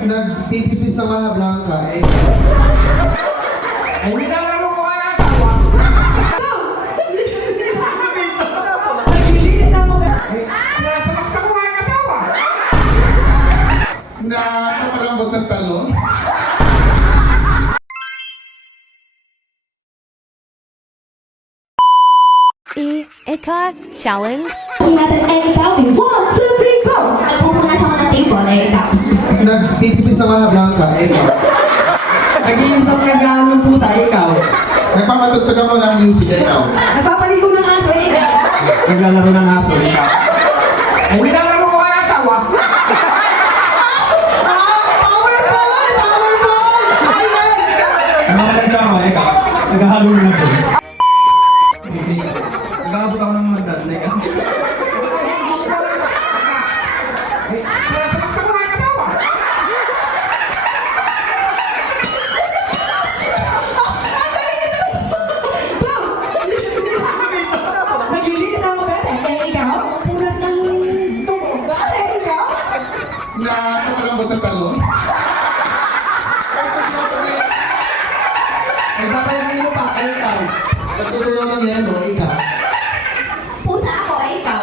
Nagpipis-pis na mga Blanca, eh. Ay, nilalaro ko kaya asawa. Naglilinis na mga... Sinasabaksak ko kaya asawa. Nakapalambot ng talon. Ika challenge. Natin ay itaw. 1, 2, 3, go! Nagpupunas ako ng table, ay itaw. Nagpipis-pis na mga Blanca, eh. Naglinis ako nag-aalong pusa, ikaw. Nagpamatugtog ako ng music, eh. Nagpapaligo ng aso, ikaw. Naglalaro ng aso, eh. Ay, nilalaro ko kaya asawa. Powerball! Ayun! Mga nagkama, eh. Naghahalo na po. Nag-aabot ako ng mga dad, eh. Ay, sinasabaksak ko kaya asawa. Naglilinis ako pwede, kaya ikaw. Punas ng tubo. Bakit ikaw? Nakapalambot ng talon. Nagpapaligo pa, kaya ikaw. Nagtutulong ng yelo, eh. Pusa ako, ay ikaw.